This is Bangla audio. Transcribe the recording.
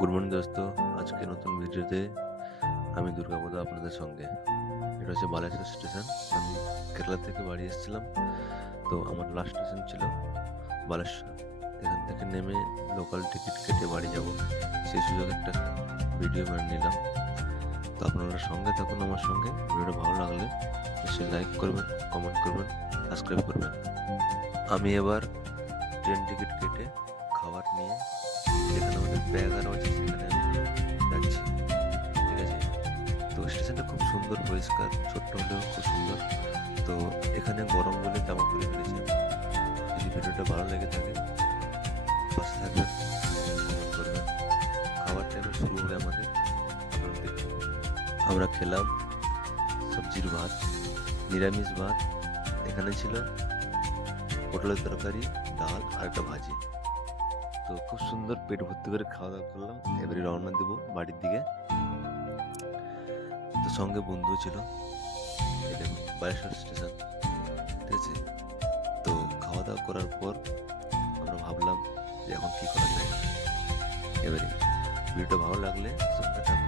গুড মর্নিং দোস্ত। আজকে নতুন ভিডিওতে আমি দুর্গাপদ আপনাদের সঙ্গে। এটা হচ্ছে বালেশ্বর স্টেশন। আমি কেরালা থেকে বাড়ি এসেছিলাম। তো আমার লাস্ট স্টেশন ছিল বালেশ্বর এখান থেকে নেমে লোকাল টিকিট কেটে বাড়ি যাব। সেই সুযোগে একটা ভিডিও মেনে নিলাম। তো আপনারা সঙ্গে থাকুন আমার সঙ্গে। ভিডিওটা ভালো লাগলে নিশ্চয়ই লাইক করবেন কমেন্ট করবেন সাবস্ক্রাইব করবেন। আমি এবার ট্রেন টিকিট কেটে খাবার নিয়ে আমাদের আছে সেখানে যাচ্ছি ঠিক আছে তো স্টেশনটা খুব সুন্দর, পরিষ্কার, ছোট্ট হলেও খুব সুন্দর। তো এখানে গরম বলে জামা খুলে ফেলেছে। যদি ভিডিওটা ভালো লেগে থাকে, পাশে থাকবেন খাবার টাইমে শুরু হবে আমাদের। আমরা খেলাম সবজির ভাত, নিরামিষ ভাত। এখানে ছিল পটলের তরকারি, ডাল আর একটা ভাজি। তো খুব সুন্দর পেট ভর্তি করে খাওয়া দাওয়া করলাম। এবারে রওনা দেবো বাড়ির দিকে। তো সঙ্গে বন্ধু ছিল। দেখুন, বালেশ্বর স্টেশন, ঠিক আছে? তো খাওয়া দাওয়া করার পর আমরা ভাবলাম যে এখন কী করা যায়? এবারে ভিডিওটা ভালো লাগলে সঙ্গে থাকুন।